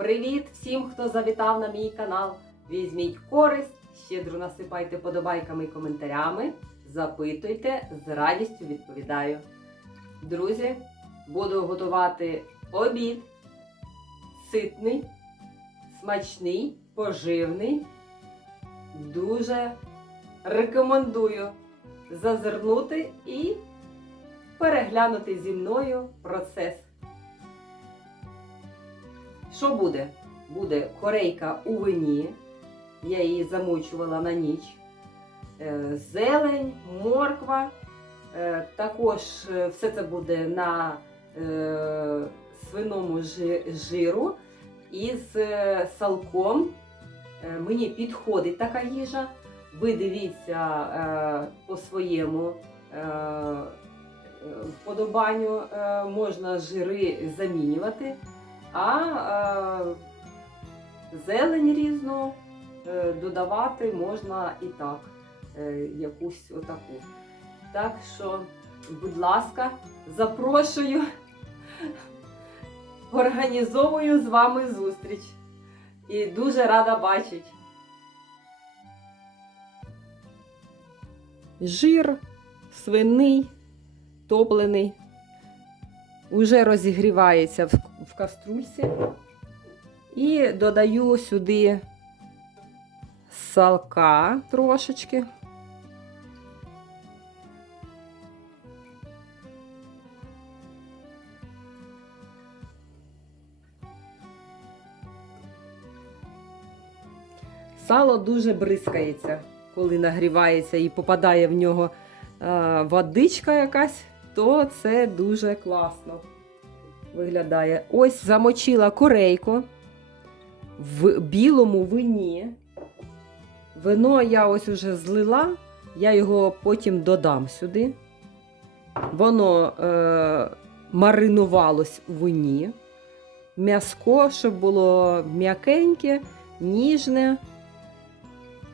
Привіт всім, хто завітав на мій канал. Візьміть користь, щедро насипайте подобайками і коментарями. Запитуйте, з радістю відповідаю. Друзі, буду готувати обід. Ситний, смачний, поживний. Дуже рекомендую зазирнути і переглянути зі мною процес. Що буде? Буде корейка у вині. Я її замочувала на ніч. Е, Зелень, морква. Е, Також е, все це буде на свиному жиру із салком. Мені підходить така їжа. Ви дивіться по своєму вподобанню, можна жири замінювати, а е, зелень різну е, додавати можна і так, е, якусь отаку. Так що, будь ласка, запрошую, організовую з вами зустріч. І дуже рада бачити. Жир свиний, топлений, уже розігрівається в каструльці. І додаю сюди салка трошечки. Сало дуже бризкається, коли нагрівається і попадає в нього е, водичка якась, то це дуже класно виглядає. Ось замочила корейку в білому вині. Вино я ось уже злила, я його потім додам сюди. Воно е, маринувалось у вині. М'яско, щоб було м'якеньке, ніжне.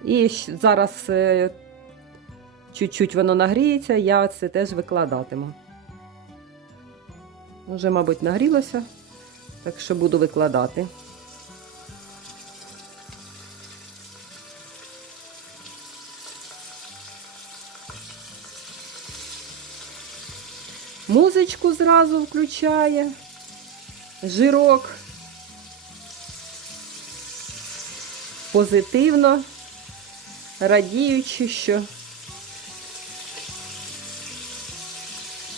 І зараз е, чуть-чуть воно нагріється, я це теж викладатиму. Вже, мабуть, нагрілося, так що буду викладати. Музичку зразу включає, жирок. Позитивно, радіючи, що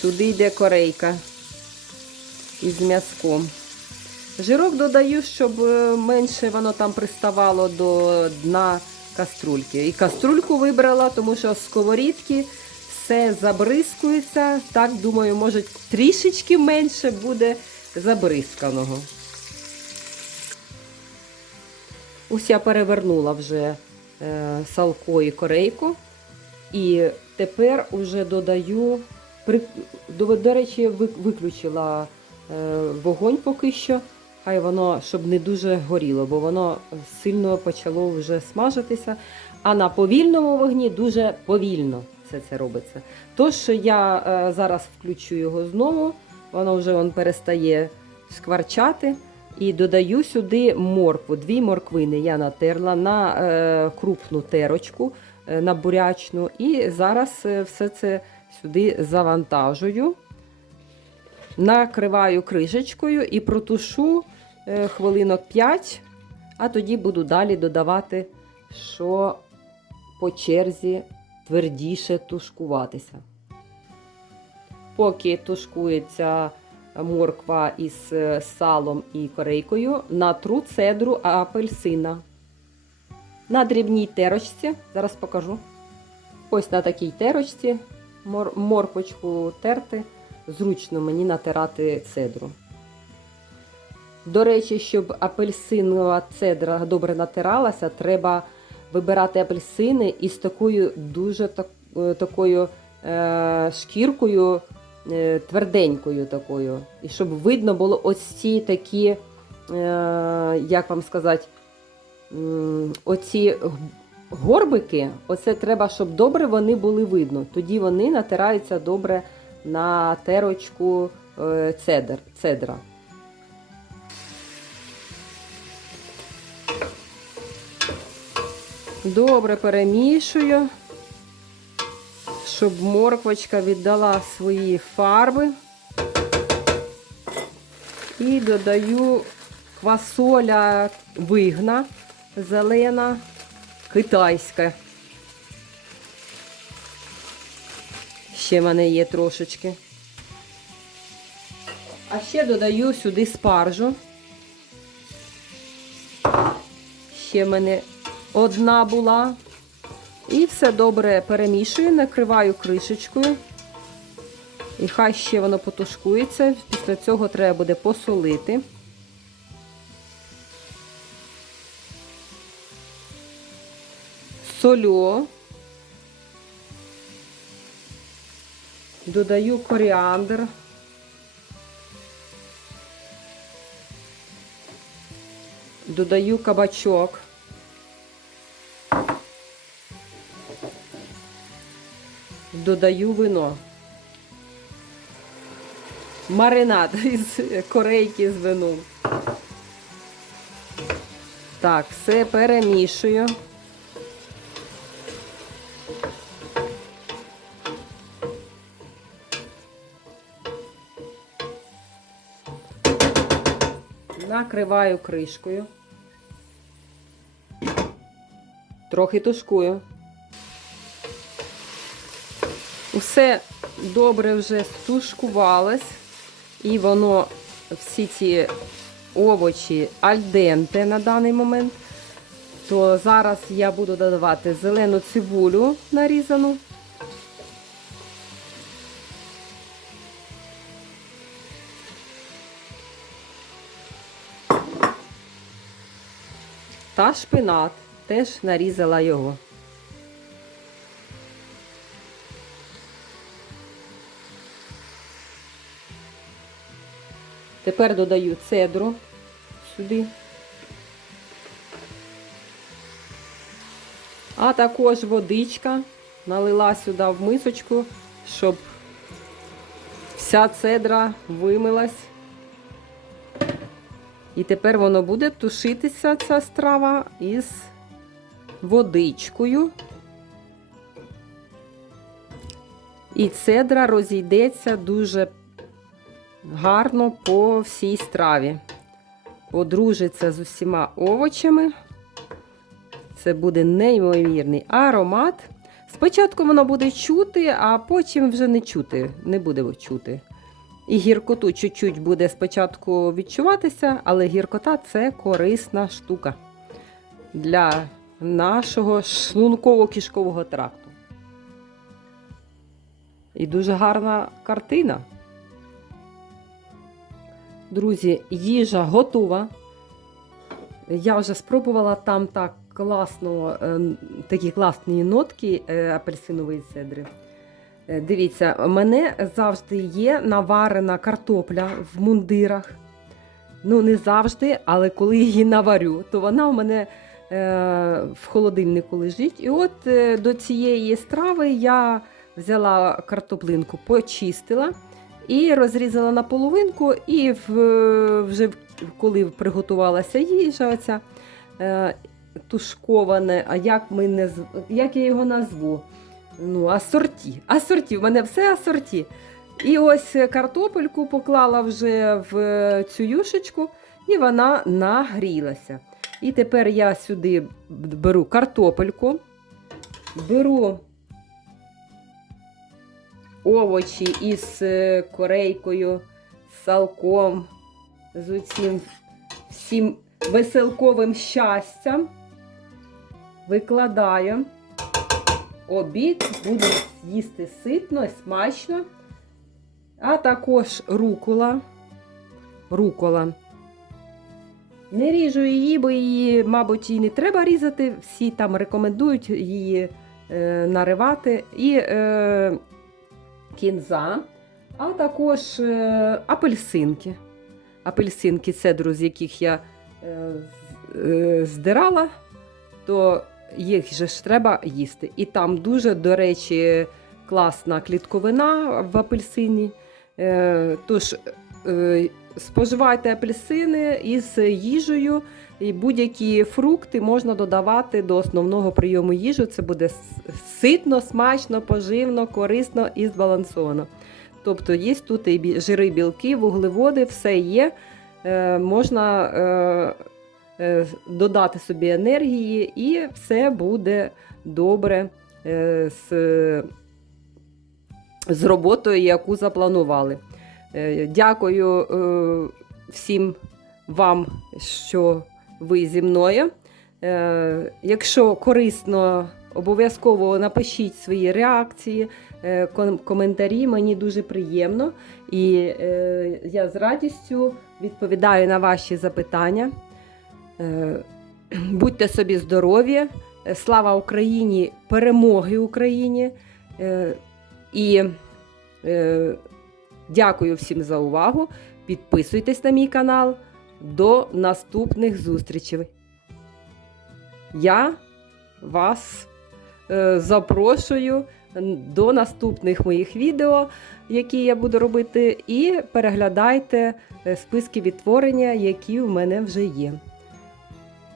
туди йде корейка із м'язком. Жирок додаю, щоб е, менше воно там приставало до дна каструльки. І каструльку вибрала, тому що з сковорідки все забризкується. Так, думаю, може трішечки менше буде забризканого. Ось я перевернула вже е, салко і корейку. І тепер уже додаю, до, до речі, ви- виключила вогонь поки що. Хай воно, щоб не дуже горіло, бо воно сильно почало вже смажитися. А на повільному вогні дуже повільно все це робиться. Тож я е, зараз включу його знову, воно вже он перестає скварчати. І додаю сюди моркву. Дві морквини я натерла на е, крупну терочку, е, на бурячну. І зараз е, все це сюди завантажую, накриваю кришечкою і протушу е, хвилинок 5, а тоді буду далі додавати, що по черзі твердіше тушкуватися. Поки тушкується морква із е, салом і корейкою, натру цедру апельсина. На дрібній терочці, зараз покажу. Ось на такій терочці мор- морквочку терти, зручно мені натирати цедру. До речі, щоб апельсинова цедра добре натиралася, треба вибирати апельсини із такою дуже так, е, такою е, шкіркою е, тверденькою такою. І щоб видно було ось ці такі, е, як вам сказати, оці горбики, оце треба, щоб добре вони були видно. Тоді вони натираються добре на терочку е, цедр, цедра. Добре перемішую, щоб морквочка віддала свої фарби і додаю квасоля вигна зелена китайська. Ще в мене є трошечки. А ще додаю сюди спаржу. Ще в мене одна була. І все добре перемішую, накриваю кришечкою. І хай ще воно потушкується. Після цього треба буде посолити. Солю. Додаю коріандр. Додаю кабачок. Додаю вино. Маринад із корейки з вином. Так, все перемішую. Накриваю кришкою. Трохи тушкую. Усе добре вже стушкувалось, і воно всі ці овочі альденте на даний момент. То зараз я буду додавати зелену цибулю нарізану. Та шпинат теж нарізала його. Тепер додаю цедру сюди. А також водичка налила сюди в мисочку, щоб вся цедра вимилась. І тепер воно буде тушитися, ця страва, із водичкою. І цедра розійдеться дуже гарно по всій страві. Одружиться з усіма овочами. Це буде неймовірний аромат. Спочатку воно буде чути, а потім вже не чути, не буде чути. І гіркоту чуть-чуть буде спочатку відчуватися, але гіркота це корисна штука для нашого шлунково-кишкового тракту. І дуже гарна картина. Друзі, їжа готова. Я вже спробувала там так класно, е, такі класні нотки е, апельсинової цедри. Е, Дивіться, у мене завжди є наварена картопля в мундирах. Ну, не завжди, але коли її наварю, то вона у мене е, в холодильнику лежить. І от е, до цієї страви я взяла картоплинку, почистила і розрізала на половинку, і в, вже коли приготувалася їжа, оця, е, тушковане, а як, ми не, як я його назву? Ну, асорті. Асорті, в мене все асорті. І ось картопельку поклала вже в цю юшечку, і вона нагрілася. І тепер я сюди беру картопельку, беру овочі із е, корейкою, салком, з усім всім веселковим щастям. Викладаю. Обід буду їсти ситно, смачно. А також рукола. Рукола. Не ріжу її, бо її, мабуть, і не треба різати. Всі там рекомендують її е, наривати. І е, кінза, а також е, апельсинки. Апельсинки це, друзі, яких я е, е, здирала, то їх же ж треба їсти. І там дуже, до речі, класна клітковина в апельсині. Е, Тож е, споживайте апельсини із їжею, і будь-які фрукти можна додавати до основного прийому їжі. Це буде ситно, смачно, поживно, корисно і збалансовано. Тобто є тут і жири, білки, вуглеводи, все є. Е, можна додати собі енергії, і все буде добре е, з, з роботою, яку запланували. Е, Дякую е, всім вам, що ви зі мною. Е, Якщо корисно, обов'язково напишіть свої реакції, е, коментарі. Мені дуже приємно. І е, я з радістю відповідаю на ваші запитання. Е, Будьте собі здорові! Е, Слава Україні! Перемоги Україні! Е, І дякую всім за увагу. Підписуйтесь на мій канал. До наступних зустрічей. Я вас запрошую до наступних моїх відео, які я буду робити, і переглядайте списки відтворення, які в мене вже є.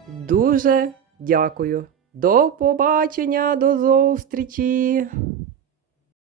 Дуже дякую. До побачення, до зустрічі!